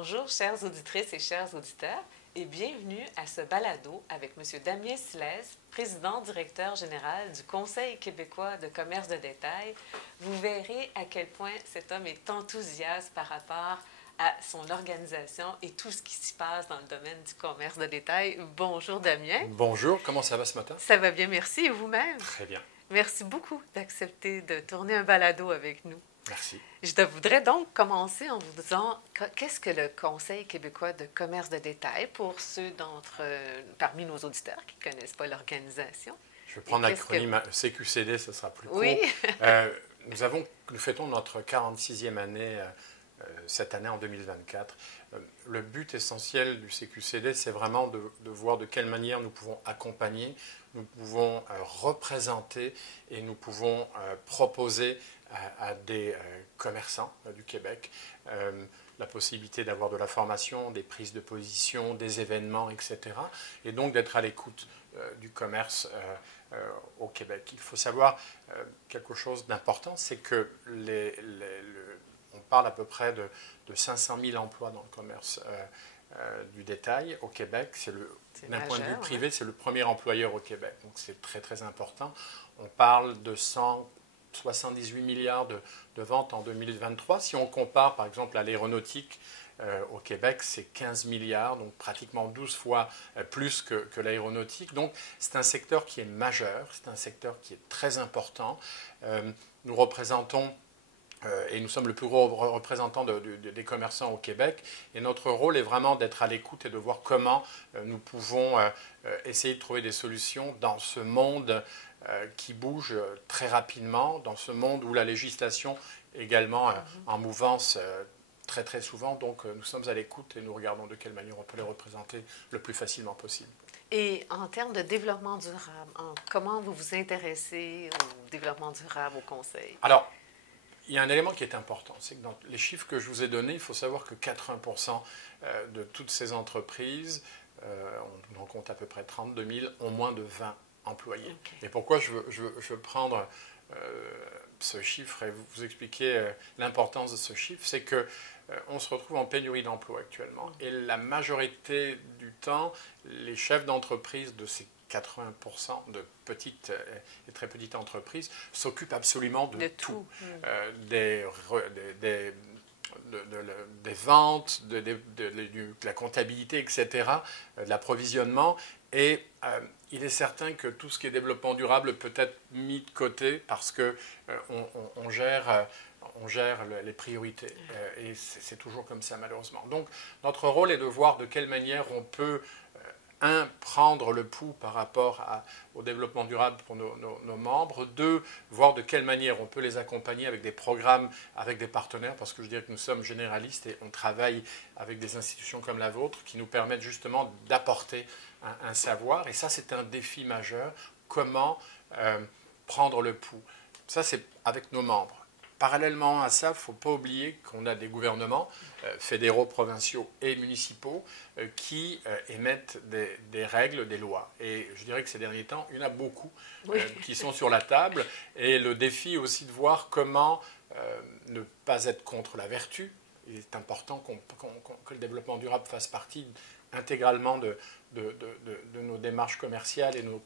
Bonjour, chères auditrices et chers auditeurs, et bienvenue à ce balado avec M. Damien Silès, président-directeur général du Conseil québécois de commerce de détail. Vous verrez à quel point cet homme est enthousiaste par rapport à son organisation et tout ce qui s'y passe dans le domaine du commerce de détail. Bonjour, Damien. Bonjour, comment ça va ce matin? Ça va bien, merci. Et vous-même? Très bien. Merci beaucoup d'accepter de tourner un balado avec nous. Merci. Je voudrais donc commencer en vous disant qu'est-ce que le Conseil québécois de commerce de détail pour ceux parmi nos auditeurs qui ne connaissent pas l'organisation. Je vais prendre l'acronyme CQCD, ce sera plus court. Oui. Nous fêtons notre 46e année cette année en 2024. Le but essentiel du CQCD, c'est vraiment de voir de quelle manière nous pouvons accompagner, nous pouvons représenter et nous pouvons proposer à des commerçants du Québec la possibilité d'avoir de la formation, des prises de position, des événements, etc. Et donc d'être à l'écoute du commerce au Québec. Il faut savoir quelque chose d'important, c'est que on parle à peu près de 500 000 emplois dans le commerce du détail au Québec. D'un point de vue privé, c'est le premier employeur au Québec. Donc c'est très très important. On parle de 178 milliards de ventes en 2023. Si on compare par exemple à l'aéronautique au Québec, c'est 15 milliards, donc pratiquement 12 fois plus que l'aéronautique. Donc c'est un secteur qui est majeur, c'est un secteur qui est très important. Nous représentons et nous sommes le plus gros représentant des commerçants au Québec. Et notre rôle est vraiment d'être à l'écoute et de voir comment nous pouvons essayer de trouver des solutions dans ce monde qui bouge très rapidement, dans ce monde où la législation est également en mouvance très très souvent. Donc nous sommes à l'écoute et nous regardons de quelle manière on peut les représenter le plus facilement possible. Et en termes de développement durable, comment vous vous intéressez au développement durable au Conseil? Alors, il y a un élément qui est important, c'est que dans les chiffres que je vous ai donnés, il faut savoir que 80% de toutes ces entreprises, on en compte à peu près 32 000, ont moins de 20 employés. Okay. Et pourquoi je veux prendre ce chiffre et vous expliquer l'importance de ce chiffre, c'est qu'on se retrouve en pénurie d'emploi actuellement. Et la majorité du temps, les chefs d'entreprise de ces 80% de petites et très petites entreprises s'occupent absolument de tout. Des ventes, de la comptabilité, etc., de l'approvisionnement. Et il est certain que tout ce qui est développement durable peut être mis de côté parce qu'on gère les priorités. Et c'est toujours comme ça, malheureusement. Donc, notre rôle est de voir de quelle manière on peut prendre le pouls par rapport au développement durable pour nos membres. 2, voir de quelle manière on peut les accompagner avec des programmes, avec des partenaires, parce que je dirais que nous sommes généralistes et on travaille avec des institutions comme la vôtre qui nous permettent justement d'apporter un savoir. Et ça, c'est un défi majeur. Comment prendre le pouls? Ça, c'est avec nos membres. Parallèlement à ça, il ne faut pas oublier qu'on a des gouvernements fédéraux, provinciaux et municipaux qui émettent des règles, des lois. Et je dirais que ces derniers temps, il y en a beaucoup qui sont sur la table. Et le défi aussi de voir comment ne pas être contre la vertu. Il est important que le développement durable fasse partie intégralement de nos démarches commerciales et nos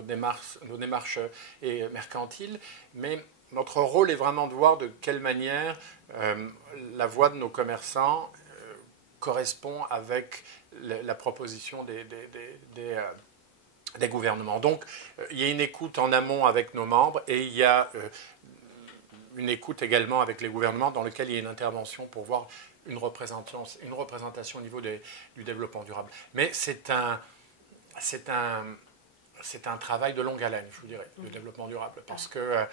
démarches mercantiles. Mais notre rôle est vraiment de voir de quelle manière la voix de nos commerçants correspond avec la proposition des gouvernements. Donc, il y a une écoute en amont avec nos membres et il y a une écoute également avec les gouvernements dans lequel il y a une intervention pour voir une représentation au niveau du développement durable. Mais c'est un travail de longue haleine, je vous dirais, le développement durable, parce que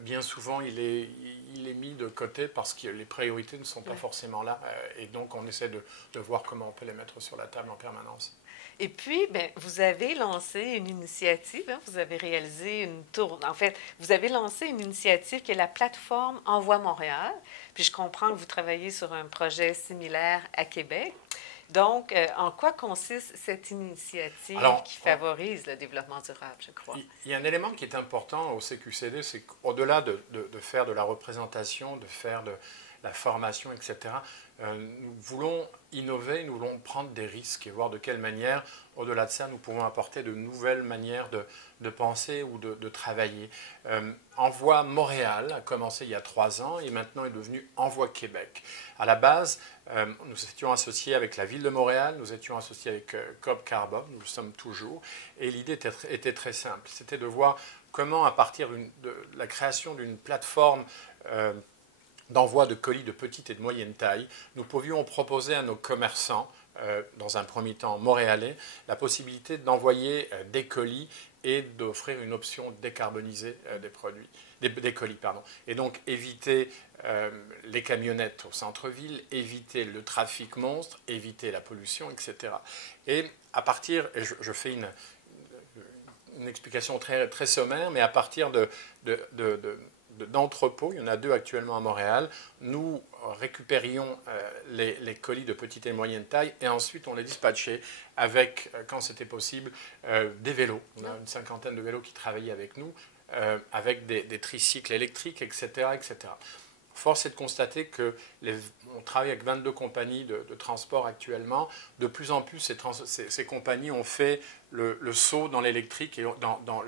bien souvent, il est mis de côté parce que les priorités ne sont pas forcément là, et donc on essaie de voir comment on peut les mettre sur la table en permanence. Et puis, vous avez lancé une initiative, vous avez réalisé une tournée. En fait, vous avez lancé une initiative qui est la plateforme Envoi Montréal. Puis je comprends que vous travaillez sur un projet similaire à Québec. Donc, en quoi consiste cette initiative qui favorise le développement durable, je crois? Il y a un élément qui est important au CQCD, c'est qu'au-delà de faire de la représentation, de faire la formation, etc. Nous voulons innover, nous voulons prendre des risques et voir de quelle manière, au-delà de ça, nous pouvons apporter de nouvelles manières de penser ou de travailler. Envoi Montréal a commencé il y a 3 ans et maintenant est devenu Envoi Québec. À la base, nous étions associés avec la ville de Montréal, nous étions associés avec Coop Carbone, nous le sommes toujours, et l'idée était très simple, c'était de voir comment, à partir de la création d'une plateforme d'envoi de colis de petite et de moyenne taille, nous pouvions proposer à nos commerçants, dans un premier temps montréalais, la possibilité d'envoyer des colis et d'offrir une option décarbonisée des colis. Et donc éviter les camionnettes au centre-ville, éviter le trafic monstre, éviter la pollution, etc. Et à partir, et je fais une explication très, très sommaire, mais à partir d'entrepôts, il y en a 2 actuellement à Montréal, nous récupérions les colis de petite et moyenne taille et ensuite on les dispatchait avec, quand c'était possible, des vélos. On a une 50aine de vélos qui travaillaient avec nous, avec des tricycles électriques, etc., etc. Force est de constater qu'on travaille avec 22 compagnies de transport actuellement. De plus en plus, ces compagnies ont fait le saut dans l'électrique et dans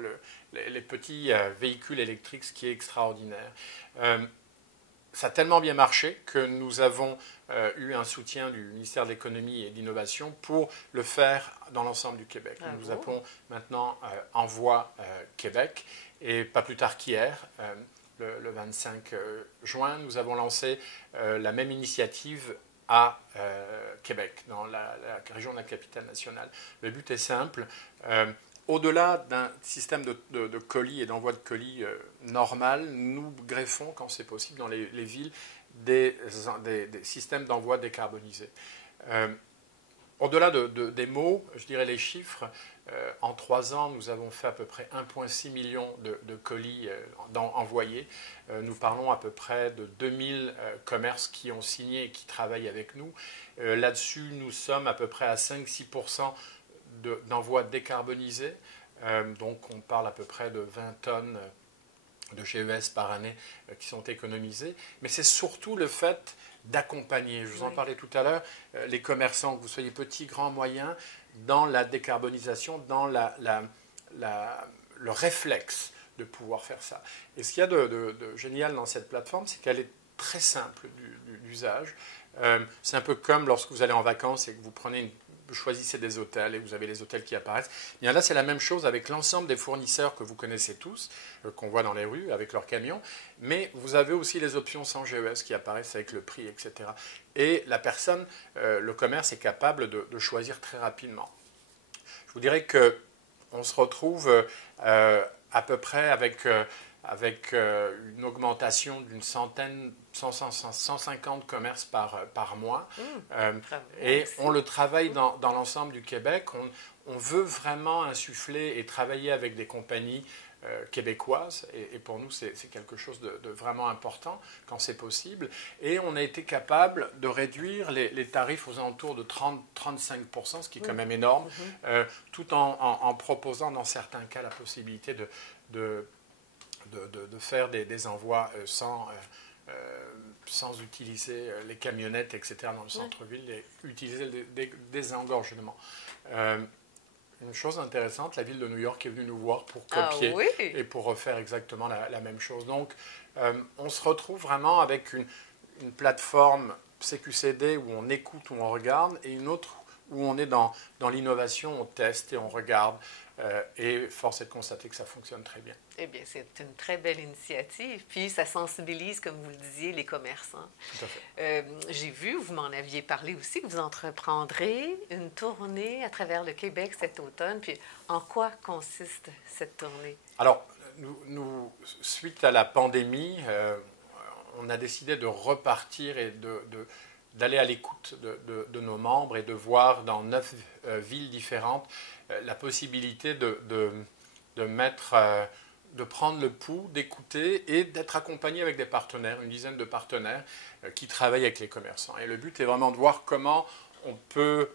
les petits véhicules électriques, ce qui est extraordinaire. Ça a tellement bien marché que nous avons eu un soutien du ministère de l'Économie et de l'Innovation pour le faire dans l'ensemble du Québec. Nous appelons maintenant Envoi Québec. Et pas plus tard qu'hier, le 25 juin, nous avons lancé la même initiative à Québec, dans la région de la capitale nationale. Le but est simple. Au-delà d'un système de colis et d'envoi de colis normal, nous greffons, quand c'est possible, dans les villes, des systèmes d'envoi décarbonisés. Au-delà des mots, je dirais les chiffres. En 3 ans, nous avons fait à peu près 1,6 million de colis envoyés. Nous parlons à peu près de 2000 commerces qui ont signé et qui travaillent avec nous. Là-dessus, nous sommes à peu près à 5-6% d'envois décarbonisés. Donc on parle à peu près de 20 tonnes de GES par année qui sont économisées. Mais c'est surtout le fait d'accompagner, je vous en parlais tout à l'heure, les commerçants, que vous soyez petits, grands, moyens, dans la décarbonisation, dans le réflexe de pouvoir faire ça. Et ce qu'il y a de génial dans cette plateforme, c'est qu'elle est très simple d'usage. C'est un peu comme lorsque vous allez en vacances et que vous choisissez des hôtels et vous avez les hôtels qui apparaissent. Bien là, c'est la même chose avec l'ensemble des fournisseurs que vous connaissez tous, qu'on voit dans les rues avec leurs camions, mais vous avez aussi les options sans GES qui apparaissent avec le prix, etc. Et la personne, le commerce est capable de choisir très rapidement. Je vous dirais qu'on se retrouve à peu près avec une augmentation d'une 150 commerces par mois. Et on le travaille dans l'ensemble du Québec. On veut vraiment insuffler et travailler avec des compagnies québécoises. Et pour nous, c'est quelque chose de vraiment important quand c'est possible. Et on a été capable de réduire les tarifs aux alentours de 30-35%, ce qui est quand même énorme, tout en proposant dans certains cas la possibilité de faire des envois sans utiliser les camionnettes, etc. dans le centre-ville, et utiliser des désengorgements. Une chose intéressante, la ville de New York est venue nous voir pour copier et pour refaire exactement la même chose. Donc, on se retrouve vraiment avec une plateforme CQCD où on écoute, où on regarde, et une autre où on est dans l'innovation, on teste et on regarde. Et force est de constater que ça fonctionne très bien. Eh bien, c'est une très belle initiative. Puis, ça sensibilise, comme vous le disiez, les commerçants. Tout à fait. J'ai vu, vous m'en aviez parlé aussi, que vous entreprendrez une tournée à travers le Québec cet automne. Puis, en quoi consiste cette tournée? Alors, nous suite à la pandémie, on a décidé de repartir et d'aller à l'écoute de nos membres et de voir dans 9 villes différentes la possibilité de prendre le pouls, d'écouter et d'être accompagné avec des partenaires, une dizaine de partenaires qui travaillent avec les commerçants. Et le but est vraiment de voir comment on peut,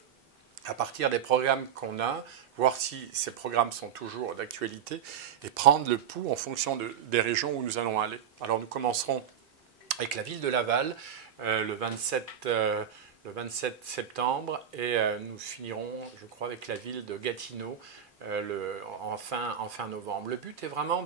à partir des programmes qu'on a, voir si ces programmes sont toujours d'actualité et prendre le pouls en fonction des régions où nous allons aller. Alors nous commencerons avec la ville de Laval le 27 septembre et nous finirons, je crois, avec la ville de Gatineau en fin novembre. Le but est vraiment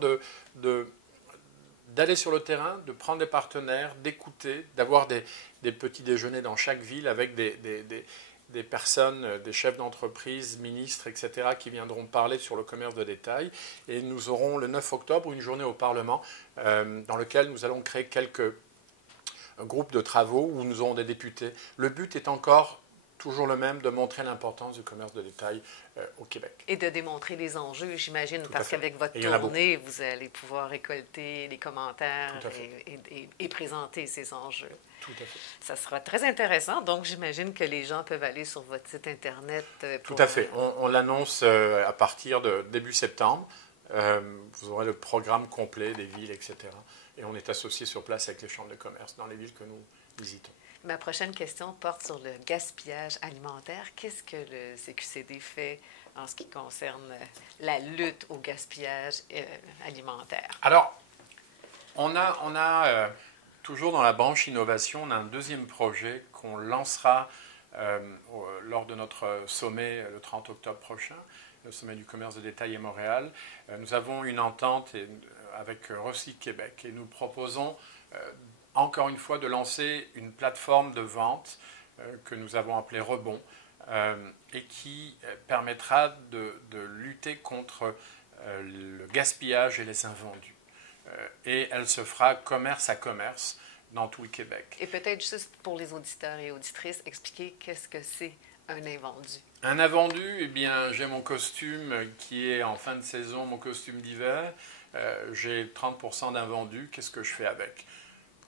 d'aller sur le terrain, de prendre des partenaires, d'écouter, d'avoir des petits déjeuners dans chaque ville avec des personnes, des chefs d'entreprise, ministres, etc., qui viendront parler sur le commerce de détail. Et nous aurons le 9 octobre une journée au Parlement dans laquelle nous allons créer quelques groupes de travaux où nous aurons des députés. Le but est encore toujours le même, de montrer l'importance du commerce de détail au Québec. Et de démontrer les enjeux, j'imagine, parce qu'avec votre tournée, vous allez pouvoir récolter les commentaires et présenter ces enjeux. Tout à fait. Ça sera très intéressant. Donc, j'imagine que les gens peuvent aller sur votre site Internet. Tout à fait. On l'annonce à partir de début septembre. Vous aurez le programme complet des villes, etc. Et on est associé sur place avec les chambres de commerce dans les villes que nous visitons. Ma prochaine question porte sur le gaspillage alimentaire. Qu'est-ce que le CQCD fait en ce qui concerne la lutte au gaspillage alimentaire? Alors, on a toujours dans la branche innovation, on a un deuxième projet qu'on lancera lors de notre sommet le 30 octobre prochain, le sommet du commerce de détail à Montréal. Nous avons une entente avec Recycle Québec et nous proposons encore une fois de lancer une plateforme de vente que nous avons appelée Rebond et qui permettra de lutter contre le gaspillage et les invendus. Et elle se fera commerce à commerce dans tout le Québec. Et peut-être juste pour les auditeurs et auditrices, expliquer qu'est-ce que c'est un invendu. Un invendu, eh bien, j'ai mon costume qui est en fin de saison, mon costume d'hiver. J'ai 30% d'invendu. Qu'est-ce que je fais avec?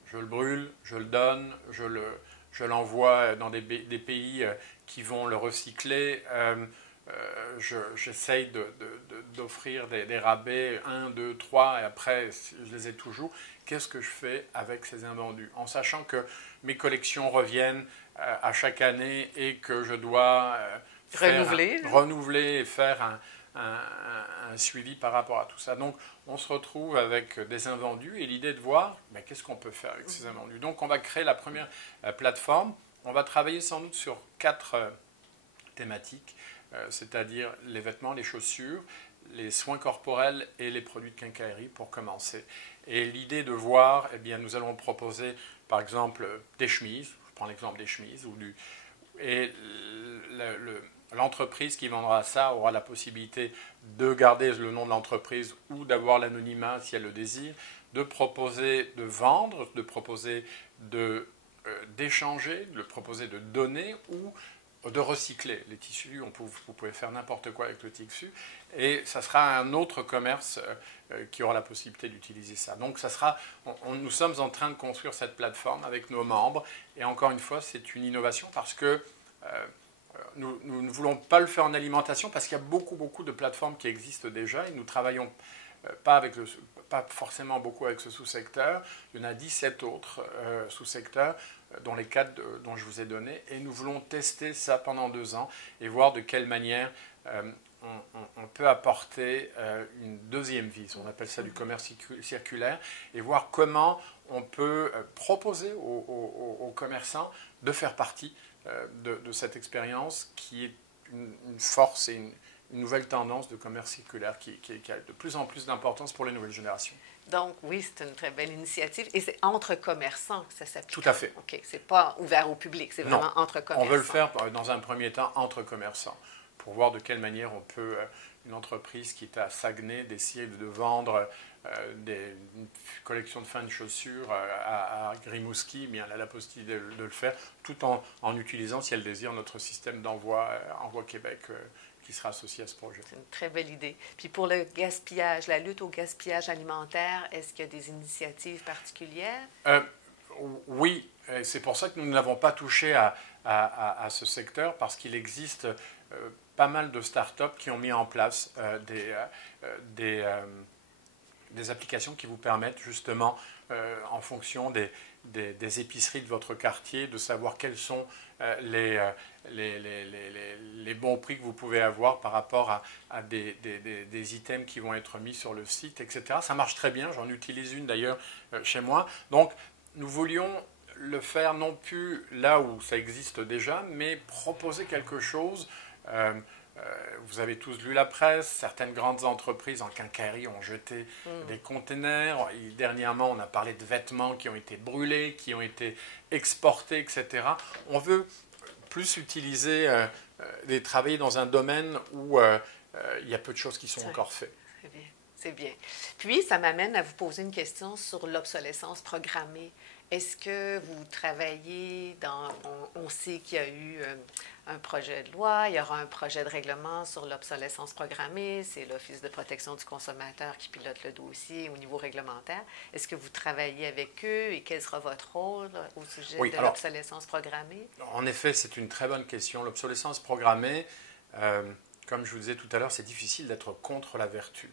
Je le brûle, je le donne, je l'envoie dans des pays qui vont le recycler. J'essaye d'offrir des rabais 1, 2, 3 et après je les ai toujours. Qu'est-ce que je fais avec ces invendus? En sachant que mes collections reviennent à chaque année et que je dois renouveler et faire un suivi par rapport à tout ça. Donc, on se retrouve avec des invendus et l'idée de voir qu'est-ce qu'on peut faire avec ces invendus. Donc, on va créer la première plateforme. On va travailler sans doute sur 4 thématiques, c'est-à-dire les vêtements, les chaussures, les soins corporels et les produits de quincaillerie pour commencer. Et l'idée de voir, eh bien, nous allons proposer par exemple des chemises, je prends l'exemple des chemises, et l'entreprise qui vendra ça aura la possibilité de garder le nom de l'entreprise ou d'avoir l'anonymat si elle le désire, de proposer de vendre, de proposer d'échanger, de proposer de donner ou de recycler. Les tissus, vous pouvez faire n'importe quoi avec le tissu et ça sera un autre commerce qui aura la possibilité d'utiliser ça. Donc nous sommes en train de construire cette plateforme avec nos membres et encore une fois c'est une innovation parce que nous ne voulons pas le faire en alimentation parce qu'il y a beaucoup de plateformes qui existent déjà et nous travaillons pas forcément beaucoup avec ce sous-secteur. Il y en a 17 autres sous-secteurs dont les 4 dont je vous ai donné et nous voulons tester ça pendant 2 ans et voir de quelle manière on peut apporter une deuxième vie. On appelle ça du commerce circulaire et voir comment on peut proposer aux commerçants de faire partie de cette expérience qui est une force et une nouvelle tendance de commerce circulaire qui a de plus en plus d'importance pour les nouvelles générations. Donc, oui, c'est une très belle initiative. Et c'est entre commerçants que ça s'applique. Tout à fait. OK. C'est pas ouvert au public, c'est vraiment entre commerçants. On veut le faire dans un premier temps entre commerçants pour voir de quelle manière on peut, une entreprise qui est à Saguenay, décider de vendre une collection de fin de chaussures à Rimouski, bien, elle a la possibilité de le faire tout en utilisant, si elle désire, notre système d'envoi Envoi Québec qui sera associé à ce projet. C'est une très belle idée. Puis pour le gaspillage, la lutte au gaspillage alimentaire, est-ce qu'il y a des initiatives particulières? Oui, c'est pour ça que nous n'avons pas touché à ce secteur parce qu'il existe pas mal de start-up qui ont mis en place des applications qui vous permettent justement, en fonction des épiceries de votre quartier, de savoir quels sont les bons prix que vous pouvez avoir par rapport à des items qui vont être mis sur le site, etc. Ça marche très bien, j'en utilise une d'ailleurs chez moi. Donc, nous voulions le faire non plus là où ça existe déjà, mais proposer quelque chose. Vous avez tous lu la presse, certaines grandes entreprises en quincaillerie ont jeté des containers. Et dernièrement, on a parlé de vêtements qui ont été brûlés, qui ont été exportés, etc. On veut plus utiliser, travailler dans un domaine où il y a peu de choses qui sont encore faites. C'est bien, c'est bien. Puis, ça m'amène à vous poser une question sur l'obsolescence programmée. Est-ce que vous travaillez dans... On sait qu'il y a eu un projet de loi, il y aura un projet de règlement sur l'obsolescence programmée, c'est l'Office de protection du consommateur qui pilote le dossier au niveau réglementaire. Est-ce que vous travaillez avec eux et quel sera votre rôle au sujet de l'obsolescence programmée? En effet, c'est une très bonne question. L'obsolescence programmée, comme je vous disais tout à l'heure, c'est difficile d'être contre la vertu.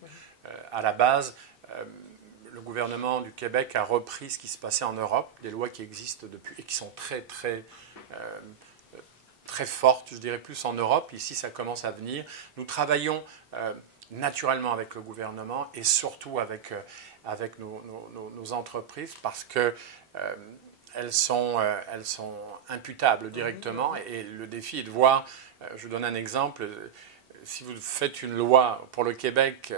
À la base, le gouvernement du Québec a repris ce qui se passait en Europe, des lois qui existent depuis et qui sont très fortes, je dirais plus en Europe. Ici, ça commence à venir. Nous travaillons naturellement avec le gouvernement et surtout avec nos entreprises parce que elles sont imputables directement et le défi est de voir, je vous donne un exemple, si vous faites une loi pour le Québec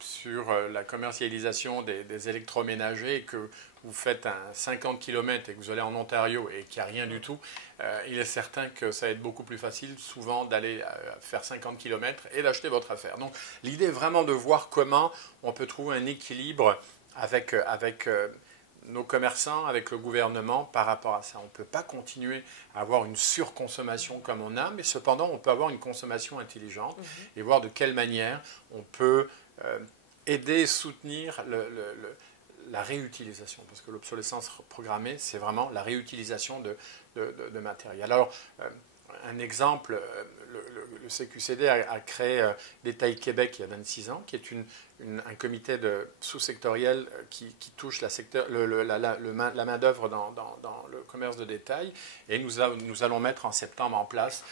sur la commercialisation des électroménagers et que vous faites un 50 km et que vous allez en Ontario et qu'il n'y a rien du tout, il est certain que ça va être beaucoup plus facile souvent d'aller faire 50 km et d'acheter votre affaire. Donc l'idée est vraiment de voir comment on peut trouver un équilibre avec nos commerçants, avec le gouvernement par rapport à ça. On ne peut pas continuer à avoir une surconsommation comme on a, mais cependant on peut avoir une consommation intelligente et voir de quelle manière on peut aider et soutenir la réutilisation, parce que l'obsolescence programmée, c'est vraiment la réutilisation de matériel. Alors, un exemple, le CQCD a créé Détail Québec il y a 26 ans, qui est un comité sous-sectoriel qui touche la main-d'œuvre dans le commerce de détail. Et nous allons mettre en septembre en place,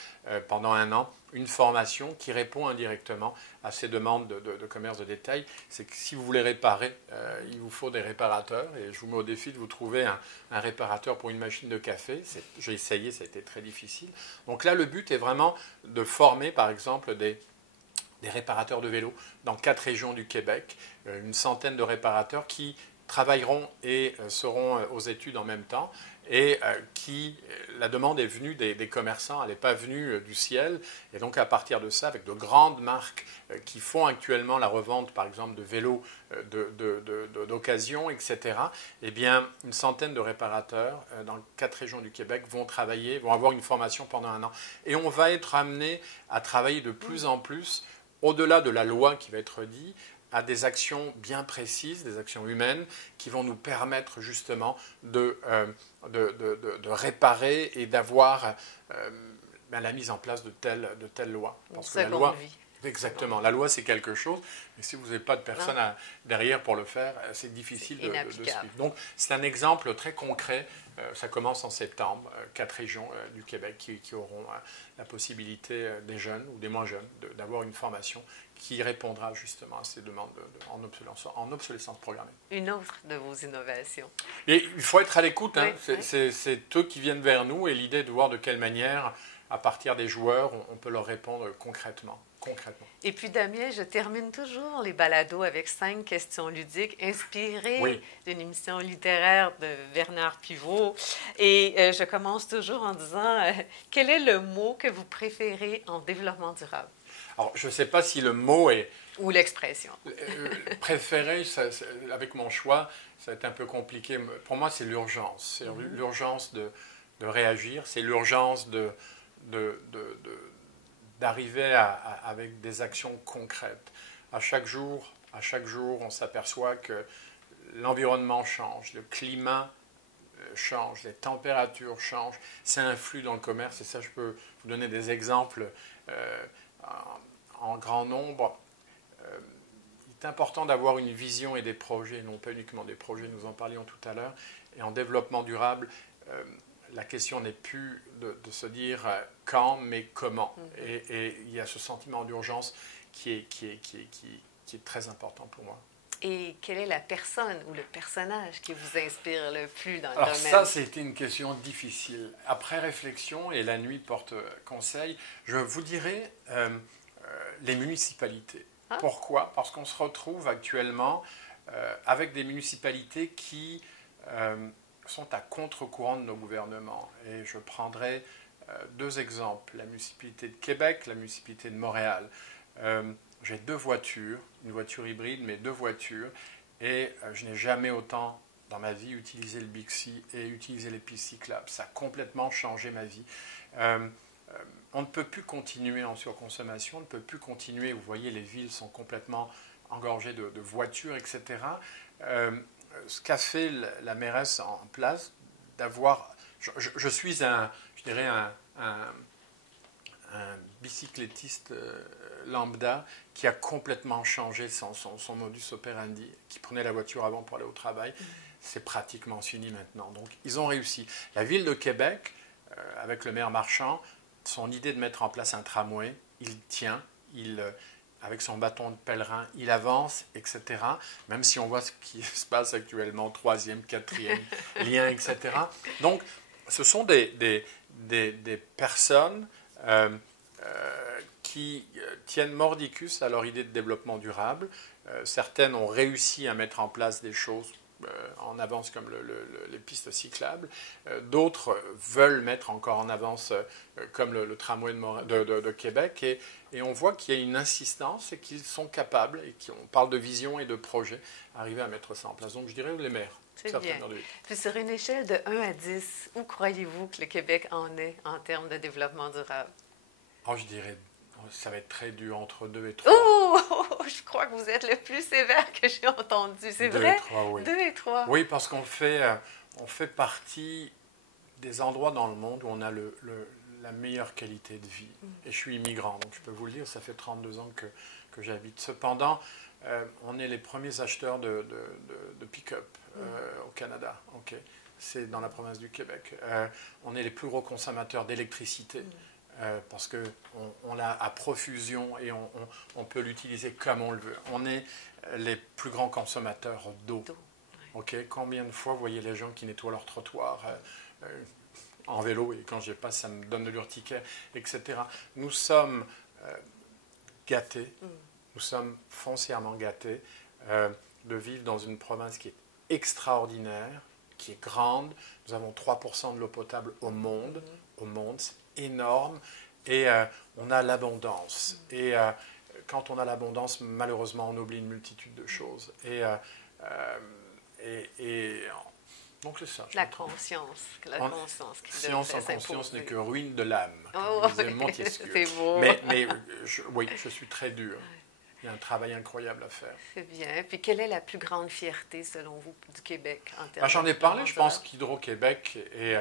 pendant un an, une formation qui répond indirectement à ces demandes de commerce de détail. C'est que si vous voulez réparer, il vous faut des réparateurs. Et je vous mets au défi de vous trouver un réparateur pour une machine de café. J'ai essayé, ça a été très difficile. Donc là, le but est vraiment de former, par exemple, des réparateurs de vélos dans 4 régions du Québec, une centaine de réparateurs qui travailleront et seront aux études en même temps et la demande est venue des commerçants, elle n'est pas venue du ciel. Et donc à partir de ça, avec de grandes marques qui font actuellement la revente, par exemple, de vélos d'occasion, etc., eh bien, une centaine de réparateurs dans 4 régions du Québec vont avoir une formation pendant un an. Et on va être amené à travailler de plus en plus, au-delà de la loi qui va être dite, à des actions bien précises, des actions humaines, qui vont nous permettre justement de réparer et d'avoir la mise en place de telles lois. Parce que la loi, exactement. La loi, c'est quelque chose, mais si vous n'avez pas de personne derrière pour le faire, c'est difficile de suivre. Donc, c'est un exemple très concret. Ça commence en septembre. 4 régions du Québec qui auront la possibilité, des jeunes ou des moins jeunes, d'avoir une formation qui répondra justement à ces demandes en obsolescence programmée. Une autre de vos innovations. Et il faut être à l'écoute. Hein. Oui, c'est eux qui viennent vers nous et l'idée est de voir de quelle manière, à partir des joueurs, on peut leur répondre concrètement. Et puis, Damien, je termine toujours les balados avec 5 questions ludiques inspirées d'une émission littéraire de Bernard Pivot. Et je commence toujours en disant, quel est le mot que vous préférez en développement durable? Alors, je ne sais pas si le mot est... Ou l'expression. Préféré, avec mon choix, ça va être un peu compliqué. Pour moi, c'est l'urgence. C'est l'urgence de réagir. C'est l'urgence d'arriver avec des actions concrètes. À chaque jour, on s'aperçoit que l'environnement change, le climat change, les températures changent. Ça influe dans le commerce et ça, je peux vous donner des exemples en grand nombre. Il est important d'avoir une vision et des projets, non pas uniquement des projets, nous en parlions tout à l'heure. Et en développement durable, la question n'est plus de se dire quand, mais comment. Et il y a ce sentiment d'urgence qui est très important pour moi. Et quelle est la personne ou le personnage qui vous inspire le plus dans le Alors domaine? ça, c'était une question difficile. Après réflexion, et la nuit porte conseil, je vous dirais les municipalités. Ah. Pourquoi? Parce qu'on se retrouve actuellement avec des municipalités qui sont à contre-courant de nos gouvernements. Et je prendrai deux exemples, la municipalité de Québec, la municipalité de Montréal. J'ai deux voitures, une voiture hybride, mais deux voitures, et je n'ai jamais autant dans ma vie utilisé le Bixi et utilisé les pistes cyclables. Ça a complètement changé ma vie. On ne peut plus continuer en surconsommation, on ne peut plus continuer, vous voyez, les villes sont complètement engorgées de voitures, etc. Ce qu'a fait la mairesse en place, d'avoir... Je suis je dirais un bicyclettiste lambda qui a complètement changé son modus operandi, qui prenait la voiture avant pour aller au travail. C'est pratiquement fini maintenant. Donc, ils ont réussi. La ville de Québec, avec le maire Marchand, son idée de mettre en place un tramway, il tient, avec son bâton de pèlerin, il avance, etc. Même si on voit ce qui se passe actuellement, troisième, quatrième lien, etc. Donc, ce sont des personnes qui tiennent mordicus à leur idée de développement durable. Certaines ont réussi à mettre en place des choses en avance comme les pistes cyclables. D'autres veulent mettre encore en avance comme le tramway de Québec. Et on voit qu'il y a une insistance et qu'ils sont capables, et on parle de vision et de projet, arriver à mettre ça en place. Donc je dirais les maires. C'est bien. Puis sur une échelle de 1 à 10, où croyez-vous que le Québec en est en termes de développement durable? Oh, je dirais, ça va être très dur, entre 2 et 3. Oh! Je crois que vous êtes le plus sévère que j'ai entendu. C'est vrai? 2 et 3, oui. 2 et 3. Oui, parce qu'on fait partie des endroits dans le monde où on a la meilleure qualité de vie. Et je suis immigrant, donc je peux vous le dire, ça fait 32 ans que j'habite. Cependant, on est les premiers acheteurs de pick-up au Canada. Okay. C'est dans la province du Québec. On est les plus gros consommateurs d'électricité. Parce qu'on l'a à profusion et on peut l'utiliser comme on le veut. On est les plus grands consommateurs d'eau. Okay. Combien de fois vous voyez les gens qui nettoient leur trottoir en vélo, et quand j'y passe, ça me donne de l'urticaire, etc. Nous sommes gâtés, nous sommes foncièrement gâtés de vivre dans une province qui est extraordinaire, qui est grande. Nous avons 3% de l'eau potable au monde. C'est énorme, et on a l'abondance. Et quand on a l'abondance, malheureusement, on oublie une multitude de choses. Donc c'est ça. La conscience. Science sans conscience n'est que ruine de l'âme. Oh, c'est beau. Oui, je suis très dur. Il y a un travail incroyable à faire. C'est bien. Puis quelle est la plus grande fierté, selon vous, du Québec en termes J'en ai parlé, je pense qu'Hydro-Québec, et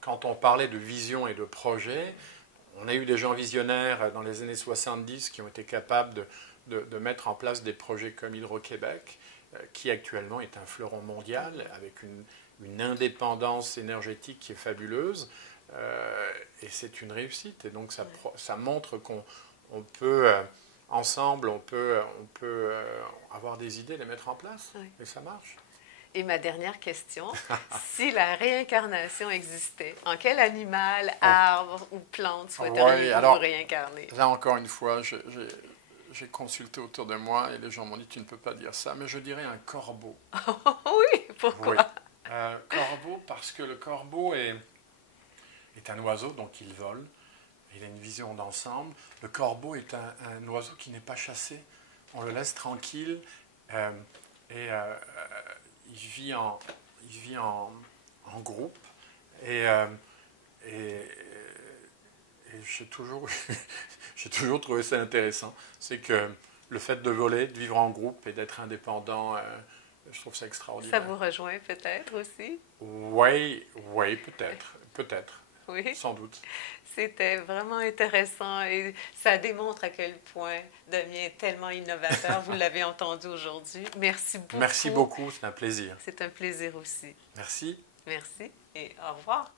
quand on parlait de vision et de projet, on a eu des gens visionnaires dans les années 70 qui ont été capables de mettre en place des projets comme Hydro-Québec, qui actuellement est un fleuron mondial, avec une indépendance énergétique qui est fabuleuse, et c'est une réussite. Et donc ça montre qu'on peut... ensemble, on peut avoir des idées, les mettre en place, et ça marche. Et ma dernière question, si la réincarnation existait, en quel animal, arbre ou plante souhaiteriez-vous vous réincarner? Là, encore une fois, j'ai consulté autour de moi et les gens m'ont dit « tu ne peux pas dire ça », mais je dirais un corbeau. Oui, pourquoi? Oui. Corbeau, parce que le corbeau est un oiseau, donc il vole. Il a une vision d'ensemble. Le corbeau est un oiseau qui n'est pas chassé. On le laisse tranquille et il vit en groupe. Et j'ai toujours trouvé ça intéressant. C'est que le fait de voler, de vivre en groupe et d'être indépendant, je trouve ça extraordinaire. Ça vous rejoint peut-être aussi? Oui, peut-être. Oui. Sans doute. C'était vraiment intéressant et ça démontre à quel point Damien est tellement innovateur. Vous l'avez entendu aujourd'hui. Merci beaucoup. Merci beaucoup, c'est un plaisir. C'est un plaisir aussi. Merci. Merci et au revoir.